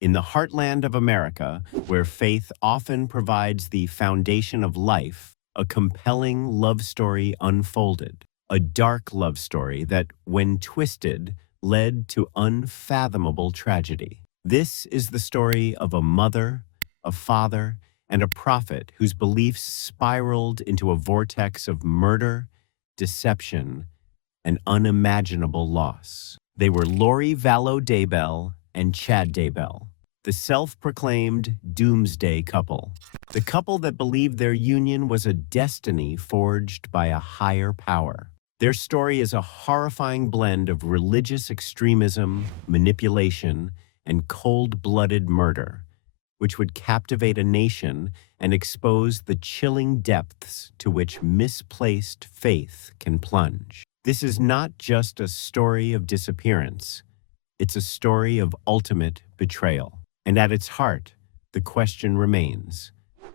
In the heartland of America, where faith often provides the foundation of life, a compelling love story unfolded. A dark love story that, when twisted, led to unfathomable tragedy. This is the story of a mother, a father, and a prophet whose beliefs spiraled into a vortex of murder, deception, and unimaginable loss. They were Vallow Daybell and Chad Daybell, the self-proclaimed Doomsday Couple. The couple that believed their union was a destiny forged by a higher power. Their story is a horrifying blend of religious extremism, manipulation, and cold-blooded murder, which would captivate a nation and expose the chilling depths to which misplaced faith can plunge. This is not just a story of disappearance. It's a story of ultimate betrayal. And at its heart, the question remains,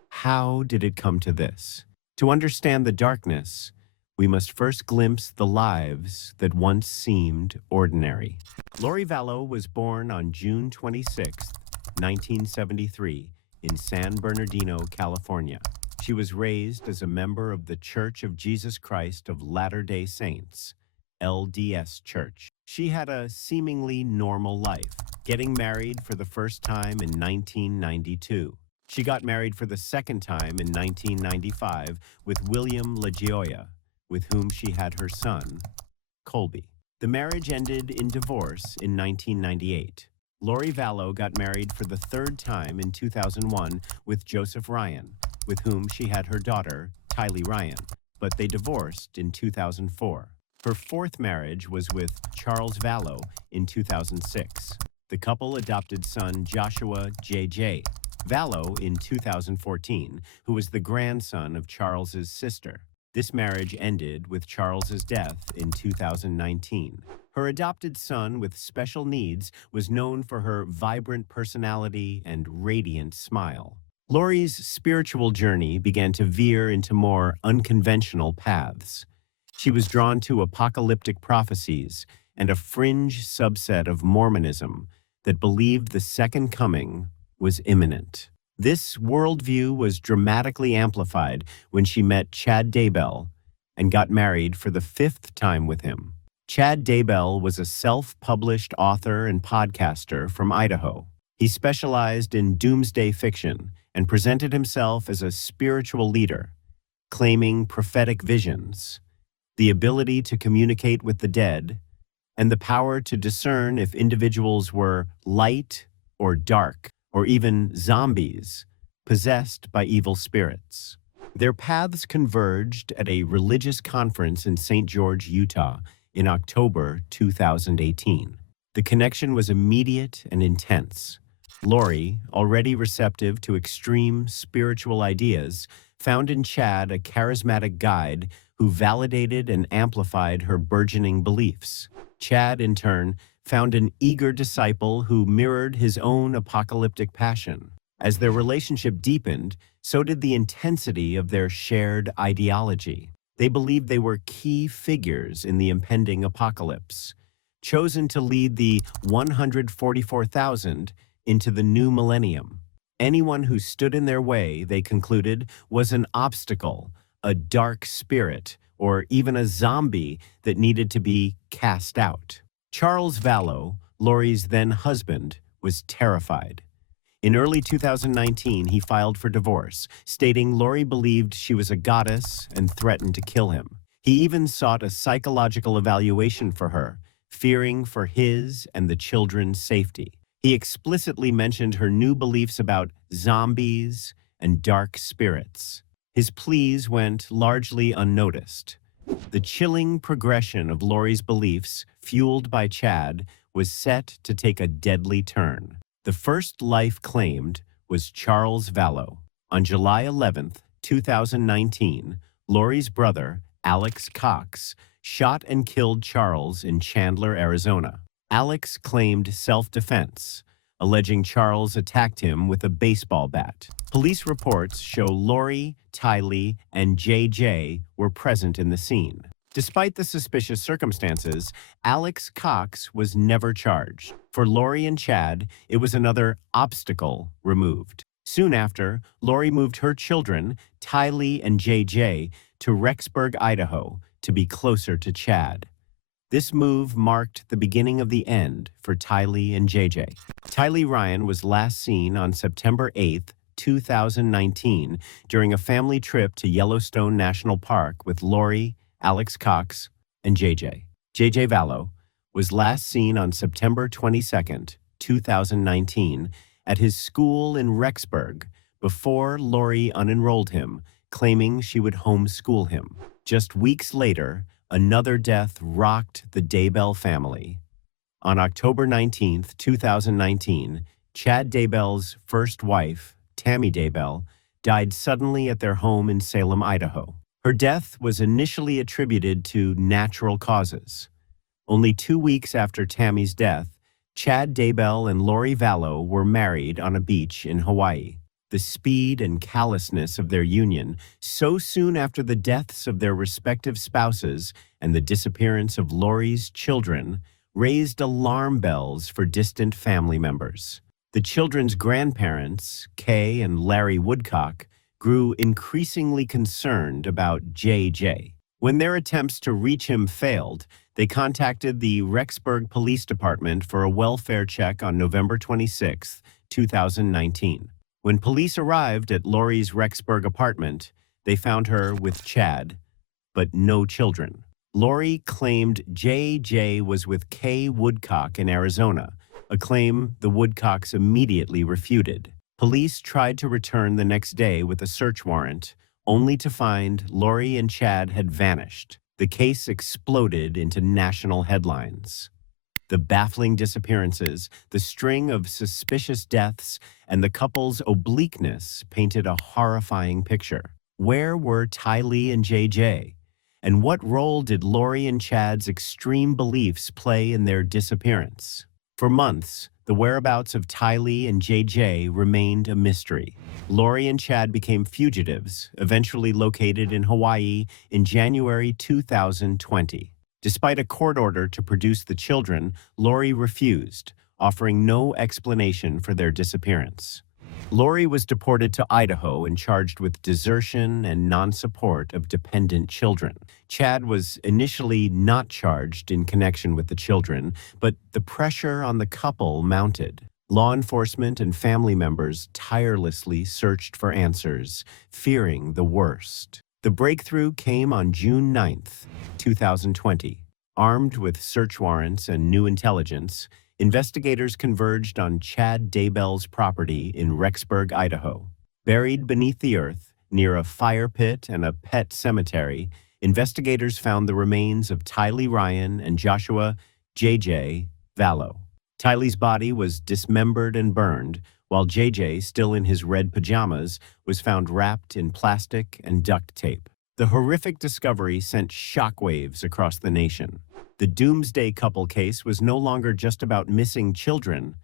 how did it come to this? To understand the darkness, we must first glimpse the lives that once seemed ordinary. Vallow was born on June 26, 1973, in San Bernardino, California. She was raised as a member of the Church of Jesus Christ of Latter-day Saints, LDS Church. She had a seemingly normal life, getting married for the first time in 1992. She got married for the second time in 1995 with William LaGioia, with whom she had her son, Colby. The marriage ended in divorce in 1998. Vallow got married for the third time in 2001 with Joseph Ryan, with whom she had her daughter, Tylee Ryan, but they divorced in 2004. Her fourth marriage was with Charles Vallow in 2006. The couple adopted son Joshua J.J. Vallow in 2014, who was the grandson of Charles's sister. This marriage ended with Charles's death in 2019. Her adopted son with special needs was known for her vibrant personality and radiant smile. Lori's spiritual journey began to veer into more unconventional paths. She was drawn to apocalyptic prophecies and a fringe subset of Mormonism that believed the second coming was imminent. This worldview was dramatically amplified when she met Chad Daybell and got married for the fifth time with him. Chad Daybell was a self-published author and podcaster from Idaho. He specialized in doomsday fiction and presented himself as a spiritual leader, claiming prophetic visions, the ability to communicate with the dead, and the power to discern if individuals were light or dark, or even zombies, possessed by evil spirits. Their paths converged at a religious conference in St. George, Utah, in October 2018. The connection was immediate and intense. Lori, already receptive to extreme spiritual ideas, found in Chad a charismatic guide who validated and amplified her burgeoning beliefs. Chad, in turn, found an eager disciple who mirrored his own apocalyptic passion. As their relationship deepened, so did the intensity of their shared ideology. They believed they were key figures in the impending apocalypse, chosen to lead the 144,000 into the new millennium. Anyone who stood in their way, they concluded, was an obstacle, a dark spirit, or even a zombie that needed to be cast out. Charles Vallow, Lori's then husband, was terrified. In early 2019, he filed for divorce, stating Lori believed she was a goddess and threatened to kill him. He even sought a psychological evaluation for her, fearing for his and the children's safety. He explicitly mentioned her new beliefs about zombies and dark spirits. His pleas went largely unnoticed. The chilling progression of Lori's beliefs, fueled by Chad, was set to take a deadly turn. The first life claimed was Charles Vallow. On July 11, 2019, Lori's brother, Alex Cox, shot and killed Charles in Chandler, Arizona. Alex claimed self-defense, alleging Charles attacked him with a baseball bat. Police reports show Lori, Tylee, and JJ were present in the scene. Despite the suspicious circumstances, Alex Cox was never charged. For Lori and Chad, it was another obstacle removed. Soon after, Lori moved her children, Tylee and JJ, to Rexburg, Idaho, to be closer to Chad. This move marked the beginning of the end for Tylee and JJ. Tylee Ryan was last seen on September 8, 2019, during a family trip to Yellowstone National Park with Lori, Alex Cox, and JJ. JJ Vallow was last seen on September 22, 2019, at his school in Rexburg before Lori unenrolled him, claiming she would homeschool him. Just weeks later, another death rocked the Daybell family. On October 19, 2019, Chad Daybell's first wife, Tammy Daybell, died suddenly at their home in Salem, Idaho. Her death was initially attributed to natural causes. Only 2 weeks after Tammy's death, Chad Daybell and Lori Vallow were married on a beach in Hawaii. The speed and callousness of their union, so soon after the deaths of their respective spouses and the disappearance of Lori's children, raised alarm bells for distant family members. The children's grandparents, Kay and Larry Woodcock, grew increasingly concerned about JJ. When their attempts to reach him failed, they contacted the Rexburg Police Department for a welfare check on November 26, 2019. When police arrived at Lori's Rexburg apartment, they found her with Chad, but no children. Lori claimed JJ was with Kay Woodcock in Arizona, a claim the Woodcocks immediately refuted. Police tried to return the next day with a search warrant, only to find Lori and Chad had vanished. The case exploded into national headlines. The baffling disappearances, the string of suspicious deaths, and the couple's obliqueness painted a horrifying picture. Where were Tylee and JJ? And what role did Lori and Chad's extreme beliefs play in their disappearance? For months, the whereabouts of Tylee and JJ remained a mystery. Lori and Chad became fugitives, eventually located in Hawaii in January 2020. Despite a court order to produce the children, Lori refused, offering no explanation for their disappearance. Lori was deported to Idaho and charged with desertion and non-support of dependent children. Chad was initially not charged in connection with the children, but the pressure on the couple mounted. Law enforcement and family members tirelessly searched for answers, fearing the worst. The breakthrough came on June 9, 2020. Armed with search warrants and new intelligence, investigators converged on Chad Daybell's property in Rexburg, Idaho. Buried beneath the earth, near a fire pit and a pet cemetery, investigators found the remains of Tylee Ryan and Joshua JJ Vallow. Tylee's body was dismembered and burned, while JJ, still in his red pajamas, was found wrapped in plastic and duct tape. The horrific discovery sent shockwaves across the nation. The Doomsday Couple case was no longer just about missing children,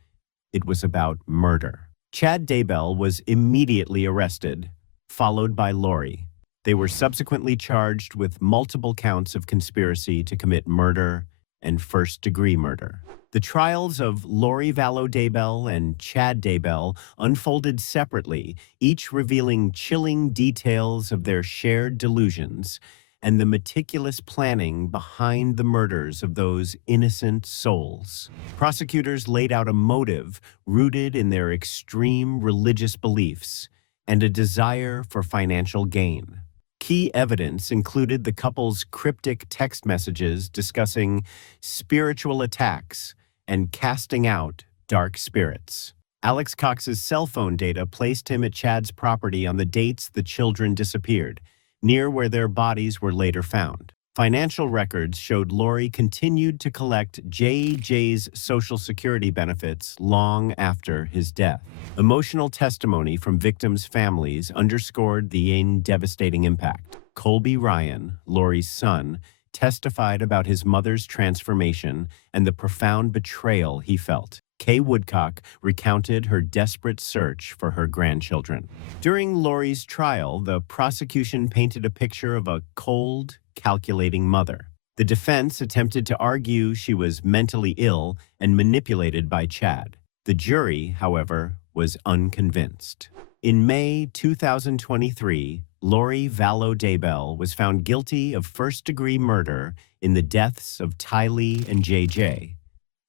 it was about murder. Chad Daybell was immediately arrested, followed by Lori. They were subsequently charged with multiple counts of conspiracy to commit murder and first-degree murder. The trials of Lori Vallow Daybell and Chad Daybell unfolded separately, each revealing chilling details of their shared delusions and the meticulous planning behind the murders of those innocent souls. Prosecutors laid out a motive rooted in their extreme religious beliefs and a desire for financial gain. Key evidence included the couple's cryptic text messages discussing spiritual attacks and casting out dark spirits. Alex Cox's cell phone data placed him at Chad's property on the dates the children disappeared, near where their bodies were later found. Financial records showed Lori continued to collect JJ's Social Security benefits long after his death. Emotional testimony from victims' families underscored the devastating impact. Colby Ryan, Lori's son, testified about his mother's transformation and the profound betrayal he felt. Kay Woodcock recounted her desperate search for her grandchildren. During Lori's trial, the prosecution painted a picture of a cold, calculating mother. The defense attempted to argue she was mentally ill and manipulated by Chad. The jury, however, was unconvinced. In May 2023, Lori Vallow Daybell was found guilty of first-degree murder in the deaths of Tylee and JJ,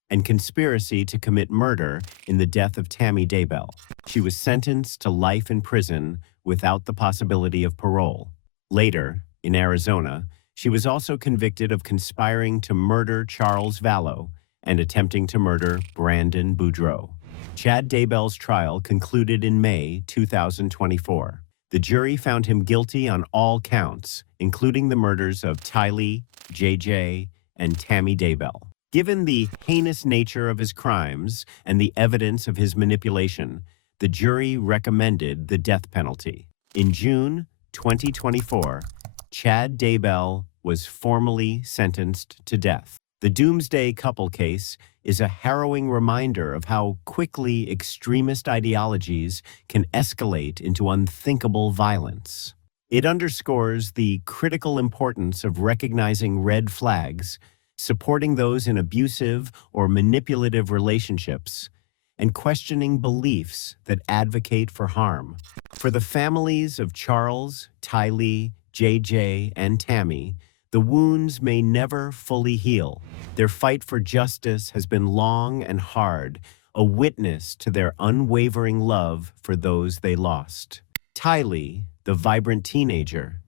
and conspiracy to commit murder in the death of Tammy Daybell. She was sentenced to life in prison without the possibility of parole. Later, in Arizona, she was also convicted of conspiring to murder Charles Vallow and attempting to murder Brandon Boudreaux. Chad Daybell's trial concluded in May 2024. The jury found him guilty on all counts, including the murders of Tylee, JJ, and Tammy Daybell. Given the heinous nature of his crimes and the evidence of his manipulation, the jury recommended the death penalty. In June 2024, Chad Daybell was formally sentenced to death. The Doomsday Couple case is a harrowing reminder of how quickly extremist ideologies can escalate into unthinkable violence. It underscores the critical importance of recognizing red flags, supporting those in abusive or manipulative relationships, and questioning beliefs that advocate for harm. For the families of Charles, Tylee, JJ, and Tammy, the wounds may never fully heal. Their fight for justice has been long and hard, a witness to their unwavering love for those they lost. Tylee, the vibrant teenager;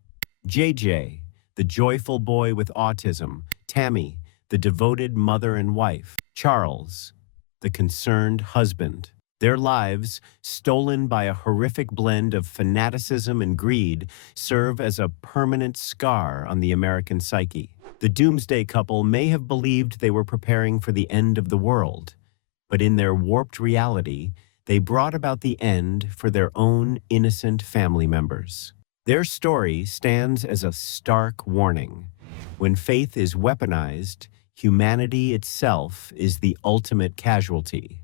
JJ, the joyful boy with autism; Tammy, the devoted mother and wife; Charles, the concerned husband. Their lives, stolen by a horrific blend of fanaticism and greed, serve as a permanent scar on the American psyche. The Doomsday Couple may have believed they were preparing for the end of the world, but in their warped reality, they brought about the end for their own innocent family members. Their story stands as a stark warning. When faith is weaponized, humanity itself is the ultimate casualty.